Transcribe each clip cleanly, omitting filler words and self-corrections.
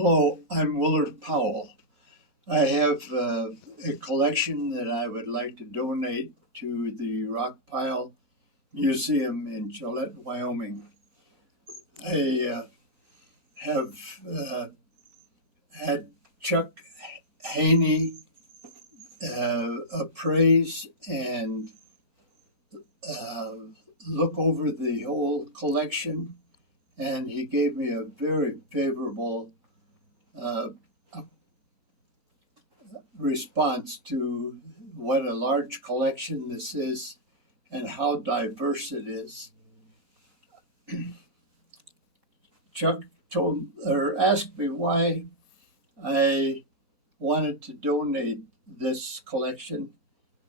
Hello, I'm Willard Powell. I have a collection that I would like to donate to the Rockpile Museum in Gillette, Wyoming. I have had Chuck Haney appraise and uh, look over the whole collection, and he gave me a very favorable uh, response to what a large collection this is and how diverse it is. Chuck told or asked me why I wanted to donate this collection.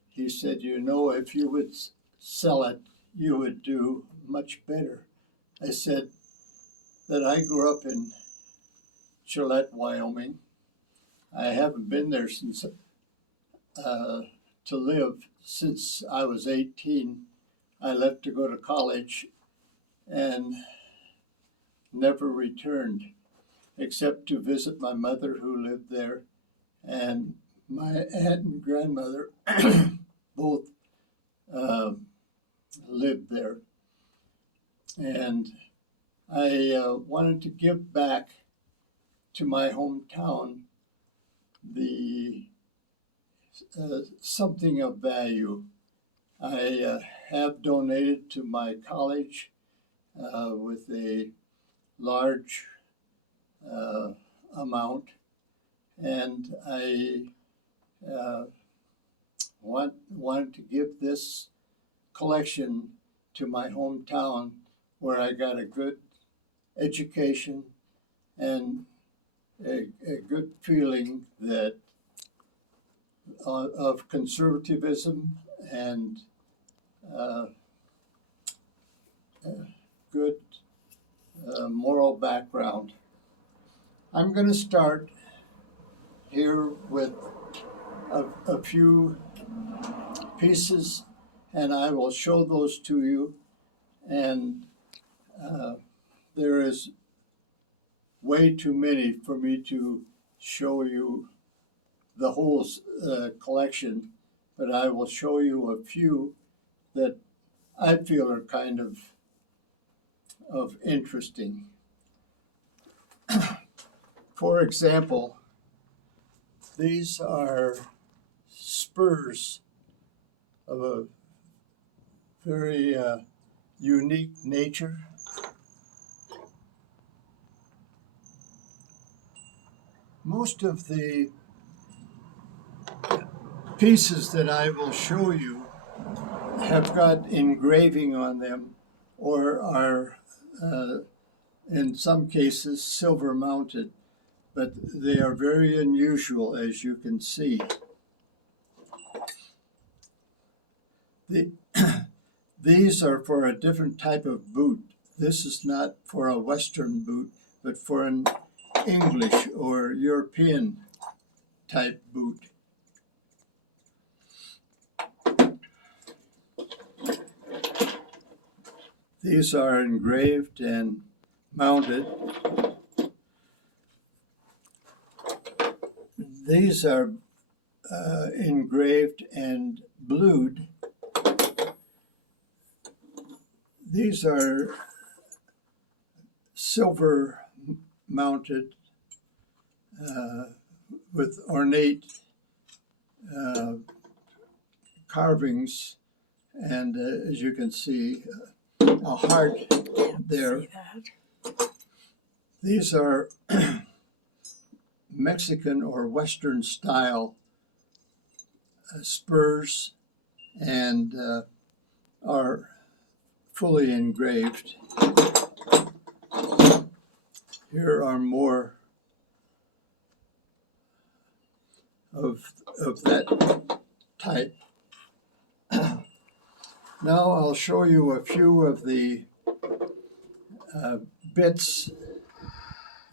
He said, if you would sell it, you would do much better. I said that I grew up in Gillette, Wyoming. I haven't been there since to live since I was 18. I left to go to college and never returned, except to visit my mother who lived there, and my aunt and grandmother both lived there. And I wanted to give back to my hometown the something of value. I have donated to my college with a large amount, and I wanted to give this collection to my hometown where I got a good education and a good feeling that of conservatism and good moral background. I'm going to start here with a few pieces, and I will show those to you. And there is way too many for me to show you the whole collection, but I will show you a few that I feel are kind of interesting. For example, these are spurs of a very unique nature. Most of the pieces that I will show you have got engraving on them or are, in some cases, silver mounted, but they are very unusual, as you can see. These are for a different type of boot. This is not for a Western boot, but for an English or European type boot. These are engraved and mounted. These are engraved and blued. These are silver mounted with ornate carvings, and as you can see, a heart there. These are Mexican or Western style spurs and are fully engraved. Here are more of that type. Now I'll show you a few of the bits.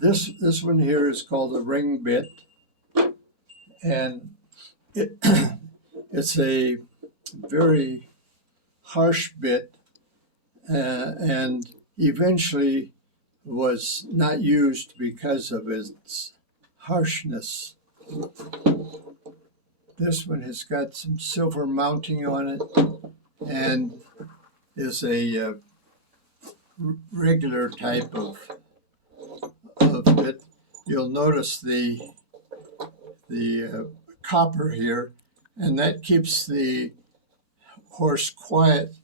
This one here is called a ring bit, and it's a very harsh bit, and eventually was not used because of its harshness. This one has got some silver mounting on it and is a regular type of bit. You'll notice the copper here, and that keeps the horse quiet,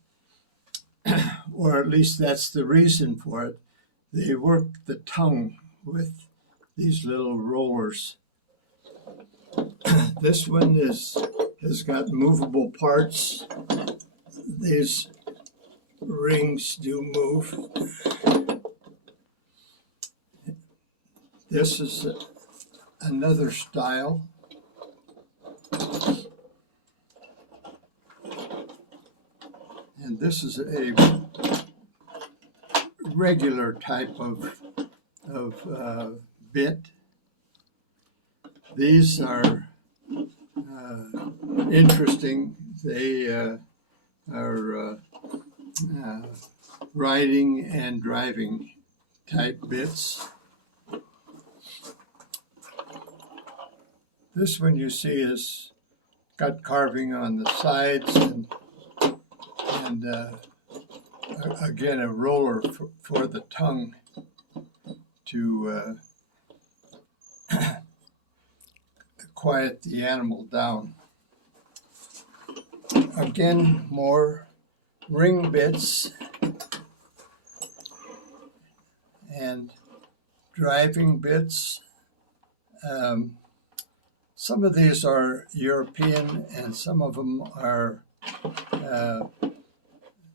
or at least that's the reason for it. They work the tongue with these little rollers. This one has got movable parts. These rings do move. This is another style. And this is a regular type of bit. These are interesting. They are riding and driving type bits. This one you see is got carving on the sides and again a roller for the tongue to quiet the animal down. Again, more ring bits and driving bits. Some of these are European and some of them are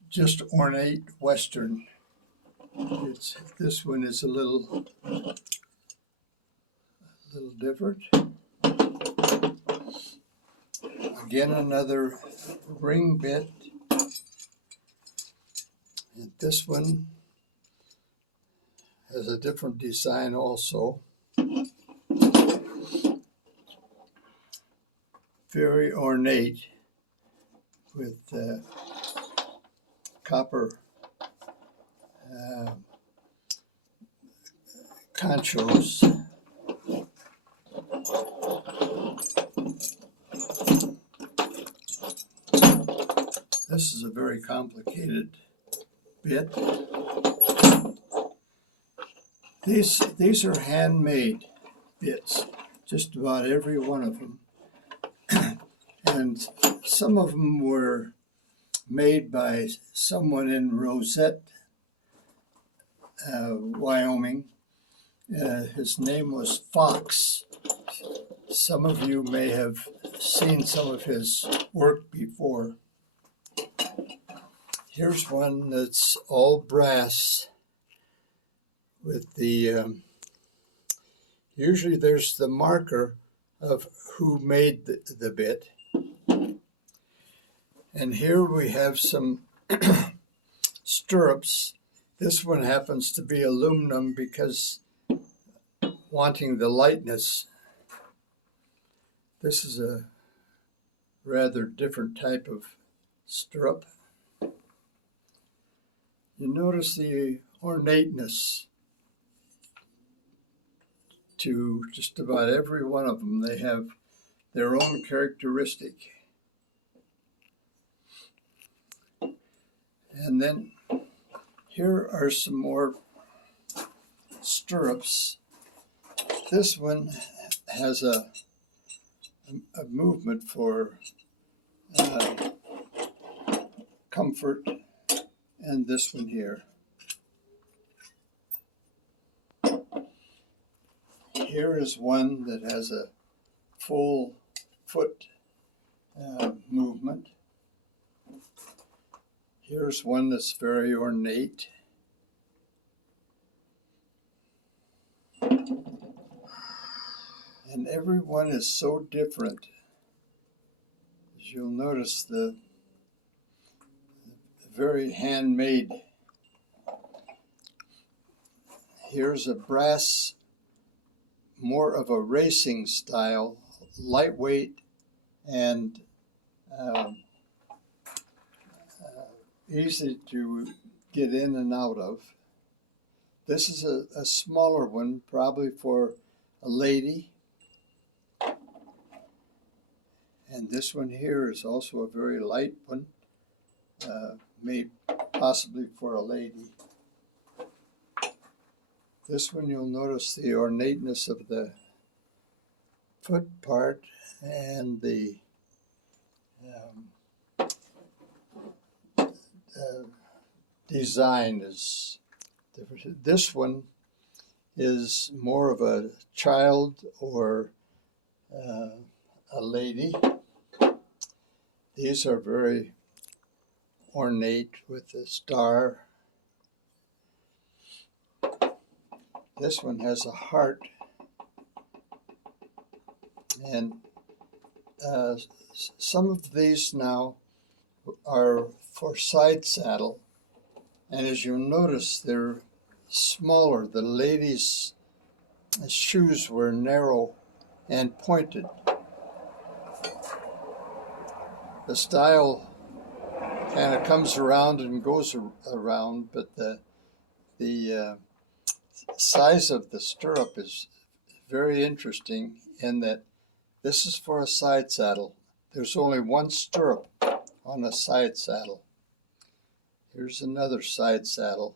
just ornate Western. This one is a little different. Again, another ring bit. And this one has a different design also. Very ornate with copper conchos. This is a very complicated bit. These are handmade bits, just about every one of them. And some of them were made by someone in Rosette, Wyoming. His name was Fox. Some of you may have seen some of his work before. Here's one that's all brass with the, usually there's the marker of who made the bit. And here we have some stirrups. This one happens to be aluminum because wanting the lightness. This is a rather different type of stirrup. You notice the ornateness to just about every one of them. They have their own characteristic. And then here are some more stirrups. This one has a movement for comfort, and this one here. Here is one that has a full foot movement. Here's one that's very ornate. And every one is so different. As you'll notice, the very handmade. Here's a brass, more of a racing style, lightweight and easy to get in and out of. This is a smaller one, probably for a lady. And this one here is also a very light one, made possibly for a lady. This one, you'll notice the ornateness of the foot part, and the design is different. This one is more of a child or a lady. These are very ornate with the star. This one has a heart, and some of these now are for side saddle, and as you'll notice, they're smaller. The ladies' shoes were narrow and pointed. The style kind of comes around and goes around, but the size of the stirrup is very interesting in that this is for a side saddle. There's only one stirrup on a side saddle. Here's another side saddle.